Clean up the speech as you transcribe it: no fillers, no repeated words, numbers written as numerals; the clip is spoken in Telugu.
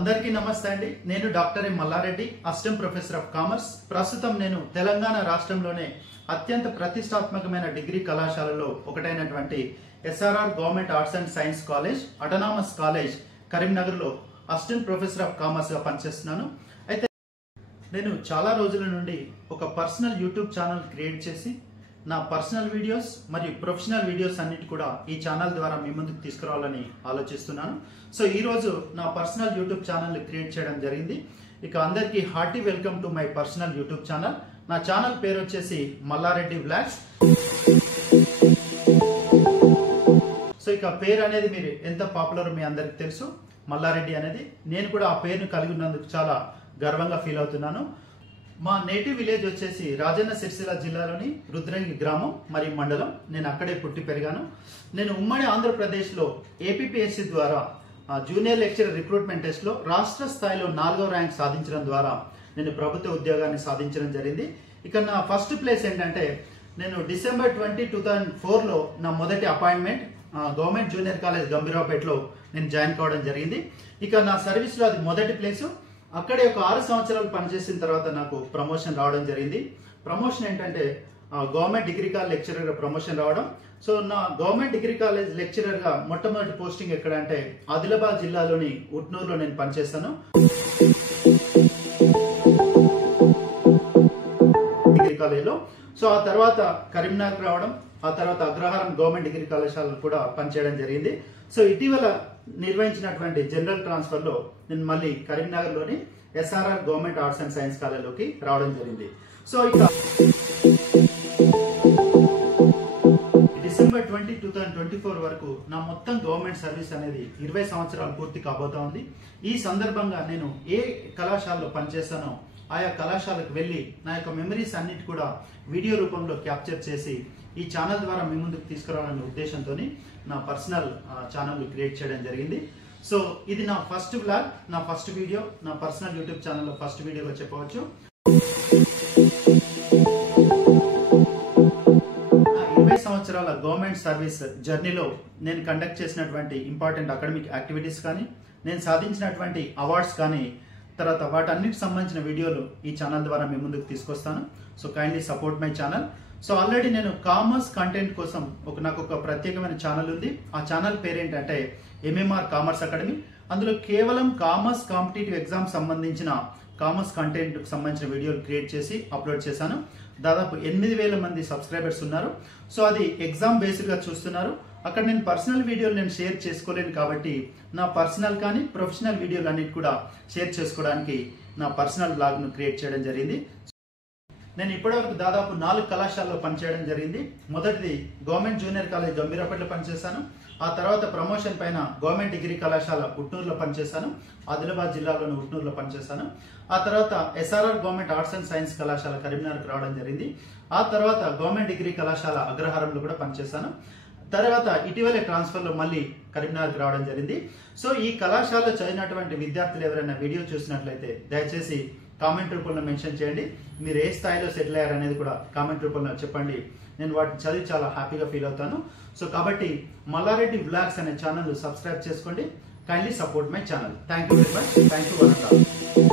అందరికీ నమస్తే అండి. నేను doctor M Mallareddy, assistant professor of commerce. ప్రస్తుతం నేను తెలంగాణ రాష్ట్రంలోనే అత్యంత ప్రతిష్టాత్మకమైన డిగ్రీ కళాశాలలో ఒకటైనటువంటి SRR government arts and science college, autonomous college కరీంనగర్లో అసిస్టెంట్ ప్రొఫెసర్ ఆఫ్ కామర్స్ గా పనిచేస్తున్నాను. అయితే నేను చాలా రోజుల నుండి ఒక పర్సనల్ యూట్యూబ్ ఛానల్ క్రియేట్ చేసి నా పర్సనల్ వీడియోస్ మరియు ప్రొఫెషనల్ వీడియోస్ అన్నిటి కూడా ఈ ఛానల్ ద్వారా మీ ముందుకు తీసుకురావాలని ఆలోచిస్తున్నాను. సో ఈ రోజు నా పర్సనల్ యూట్యూబ్ ఛానల్ క్రియేట్ చేయడం జరిగింది. ఇక అందరికీ hearty welcome to my personal YouTube channel. నా ఛానల్ పేరు వచ్చేసి మల్లారెడ్డి వ్లాగ్స్. సో ఇక పేరు అనేది మీరు ఎంత పాపులర్ మీ అందరికి తెలుసు, మల్లారెడ్డి అనేది. నేను కూడా ఆ పేరును కలిగి ఉన్నందుకు చాలా గర్వంగా ఫీల్ అవుతున్నాను. మా నేటివ్ విలేజ్ వచ్చేసి రాజన్న సిరిసిల్ల జిల్లాలోని రుద్రంగి గ్రామం మరియు మండలం. నేను అక్కడే పుట్టి పెరిగాను. నేను ఉమ్మడి ఆంధ్రప్రదేశ్లో ఏపీపీఎస్సీ ద్వారా జూనియర్ లెక్చరర్ రిక్రూట్మెంట్ టెస్ట్లో రాష్ట్ర స్థాయిలో 4వ ర్యాంక్ సాధించడం ద్వారా నేను ప్రభుత్వ ఉద్యోగాన్ని సాధించడం జరిగింది. ఇక నా ఫస్ట్ ప్లేస్ ఏంటంటే, నేను డిసెంబర్ 20, 2004లో నా మొదటి అపాయింట్మెంట్ గవర్నమెంట్ జూనియర్ కాలేజ్ గంభీరావుపేటలో నేను జాయిన్ కావడం జరిగింది. ఇక నా సర్వీస్లో అది మొదటి ప్లేసు. అక్కడే ఒక 6 సంవత్సరాలు పనిచేసిన తర్వాత నాకు ప్రమోషన్ రావడం జరిగింది. ప్రమోషన్ ఏంటంటే గవర్నమెంట్ డిగ్రీ కాలేజ్ లెక్చరర్ గా ప్రమోషన్ రావడం. సో నా గవర్నమెంట్ డిగ్రీ కాలేజ్ లెక్చరర్ గా మొట్టమొదటి పోస్టింగ్ ఎక్కడ అంటే ఆదిలాబాద్ జిల్లాలోని ఉట్నూరులో నేను పనిచేస్తాను డిగ్రీ కాలేజ్లో. సో ఆ తర్వాత కరీంనగర్ రావడం, ఆ తర్వాత అగ్రహారం గవర్నమెంట్ డిగ్రీ కళాశాలలో కూడా పనిచేయడం జరిగింది. సో ఇటీవల నిర్వహించినటువంటి జనరల్ ట్రాన్స్ఫర్ లో నేను మళ్ళీ కరీంనగర్ లోని SRR government arts and science కాలేజ్లోకి రావడం జరిగింది. సో ఇక డిసెంబర్ 20, 2024 వరకు నా మొత్తం గవర్నమెంట్ సర్వీస్ అనేది 20 సంవత్సరాలు పూర్తి కాబోతా ఉంది. ఈ సందర్భంగా నేను ఏ కళాశాలలో పనిచేస్తానో ఆయా కళాశాలకు వెళ్ళి నా యొక్క మెమరీస్ అన్నిటి కూడా వీడియో రూపంలో క్యాప్చర్ చేసి ఈ ఛానల్ ద్వారా మీ ముందుకు తీసుకురావాలనే ఉద్దేశంతో నా పర్సనల్ ఛానల్ క్రియేట్ చేయడం జరిగింది. సో ఇది నా ఫస్ట్ వ్లాగ్, నా ఫస్ట్ వీడియో, నా పర్సనల్ యూట్యూబ్ ఛానల్లో ఫస్ట్ వీడియోగా చెప్పవచ్చు. నా 20 సంవత్సరాల గవర్నమెంట్ సర్వీస్ జర్నీలో నేను కండక్ట్ చేసినటువంటి ఇంపార్టెంట్ అకాడమిక్ యాక్టివిటీస్ కానీ, నేను సాధించినటువంటి అవార్డ్స్ కానీ, తర్వాత వాటన్నిటికి సంబంధించిన వీడియోలు ఈ ఛానల్ ద్వారా మీ ముందుకు తీసుకొస్తాను. So kindly support my channel. So already నేను కామర్స్ కంటెంట్ కోసం నాకు ఒక ప్రత్యేకమైన ఛానల్ ఉంది. ఆ ఛానల్ పేరేంటంటే ఎంఎంఆర్ కామర్స్ అకాడమీ. అందులో కేవలం కామర్స్ కాంపిటేటివ్ ఎగ్జామ్ సంబంధించిన కామర్స్ కంటెంట్ కు సంబంధించిన వీడియోలు క్రియేట్ చేసి అప్లోడ్ చేశాను. దాదాపు 8,000 మంది సబ్స్క్రైబర్స్ ఉన్నారు. సో అది ఎగ్జామ్ బేస్డ్ గా చూస్తున్నారు. అక్కడ నేను పర్సనల్ వీడియోలు నేను షేర్ చేసుకోలేను కాబట్టి నా పర్సనల్ కానీ ప్రొఫెషనల్ వీడియోలు అన్నిటి కూడా షేర్ చేసుకోవడానికి నా పర్సనల్ బ్లాగ్ ను క్రియేట్ చేయడం జరిగింది. నేను ఇప్పటివరకు దాదాపు 4 కళాశాలలో పనిచేయడం జరిగింది. మొదటిది గవర్నమెంట్ జూనియర్ కాలేజ్ గంభీరావుపేటలో పనిచేశాను. ఆ తర్వాత ప్రమోషన్ పైన గవర్నమెంట్ డిగ్రీ కళాశాల ఉట్నూరులో పనిచేశాను, ఆదిలాబాద్ జిల్లాలోని ఉట్నూరులో పనిచేశాను. ఆ తర్వాత SRR government arts and science కళాశాల కరీంనగర్కి రావడం జరిగింది. ఆ తర్వాత గవర్నమెంట్ డిగ్రీ కళాశాల అగ్రహారంలో కూడా పనిచేశాను. తర్వాత ఇటీవలే ట్రాన్స్ఫర్ లో మళ్ళీ కరీంనగర్కి రావడం జరిగింది. సో ఈ కళాశాలలో చదివినటువంటి విద్యార్థులు ఎవరైనా వీడియో చూసినట్లయితే దయచేసి కామెంట్ రూపంలో మెన్షన్ చేయండి. మీరు ఏ స్థాయిలో సెటిల్ అయ్యారు అనేది కూడా కామెంట్ రూపంలో చెప్పండి. నేను వాటిని చదివి చాలా హ్యాపీగా ఫీల్ అవుతాను. సో కాబట్టి మల్లారెడ్డి వ్లాగ్స్ అనే ఛానల్ సబ్స్క్రైబ్ చేసుకోండి. Kindly support my channel. Thank you very much. Thank you.